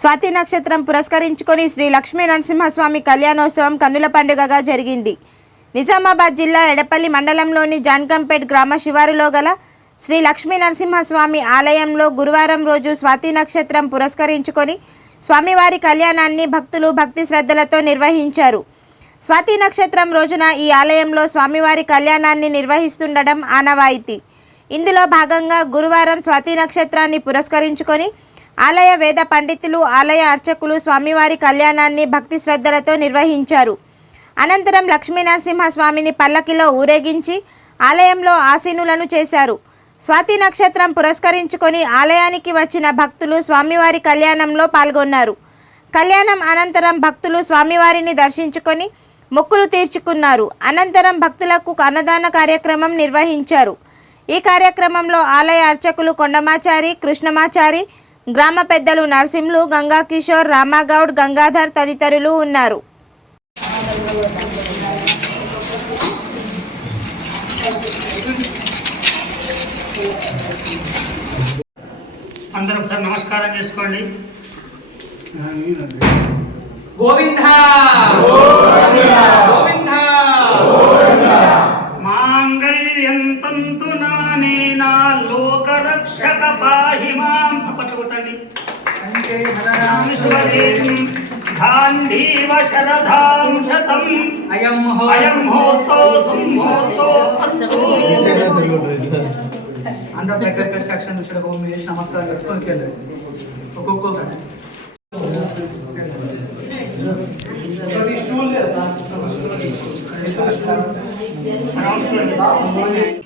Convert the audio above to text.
స్వాతి నక్షత్రం పురస్కరించుకొని శ్రీ లక్ష్మీ నరసింహస్వామి కళ్యాణోత్సవం కన్నుల పండుగగా జరిగింది. నిజామాబాద్ జిల్లా ఎడపల్లి మండలంలోని జాన్కంపేట్ గ్రామ శివారులో గల శ్రీ లక్ష్మీ నరసింహస్వామి ఆలయంలో గురువారం రోజు స్వాతి నక్షత్రం పురస్కరించుకొని స్వామివారి కళ్యాణాన్ని భక్తులు భక్తి శ్రద్ధలతో నిర్వహించారు. స్వాతి నక్షత్రం రోజున ఈ ఆలయంలో స్వామివారి కళ్యాణాన్ని నిర్వహిస్తుండడం ఆనవాయితీ. ఇందులో భాగంగా గురువారం స్వాతి నక్షత్రాన్ని పురస్కరించుకొని ఆలయ వేద పండితులు, ఆలయ అర్చకులు స్వామివారి కళ్యాణాన్ని భక్తి శ్రద్ధలతో నిర్వహించారు. అనంతరం లక్ష్మీ నరసింహస్వామిని పల్లకిలో ఊరేగించి ఆలయంలో ఆసీనులను చేశారు. స్వాతి నక్షత్రం పురస్కరించుకొని ఆలయానికి వచ్చిన భక్తులు స్వామివారి కళ్యాణంలో పాల్గొన్నారు. కళ్యాణం అనంతరం భక్తులు స్వామివారిని దర్శించుకొని మొక్కులు తీర్చుకున్నారు. అనంతరం భక్తులకు అన్నదాన కార్యక్రమం నిర్వహించారు. ఈ కార్యక్రమంలో ఆలయ అర్చకులు కొండమాచారి, కృష్ణమాచారి, గ్రామ పెద్దలు నరసింహులు, గంగా కిషోర్, రామాగౌడ్, గంగాధర్ తదితరులు ఉన్నారు. అందరూ ఒకసారి నమస్కారం చేసుకోండి. గోవింద గోవింద మాంగళ్యం తంతునా నేనా లోకరక్షక పాహి మాం. చప్పట్లు కొట్టండి. గాంధీవ శరదాం శతం అయం ముహూర్తో సుముహూర్తో అస్తు. అందరూ దగ్గర కలిసి అక్షరం చూడకు చేసి నమస్కారం చేసుకొని వెళ్ళండి. ఒక్కొక్కరు నమస్కారం.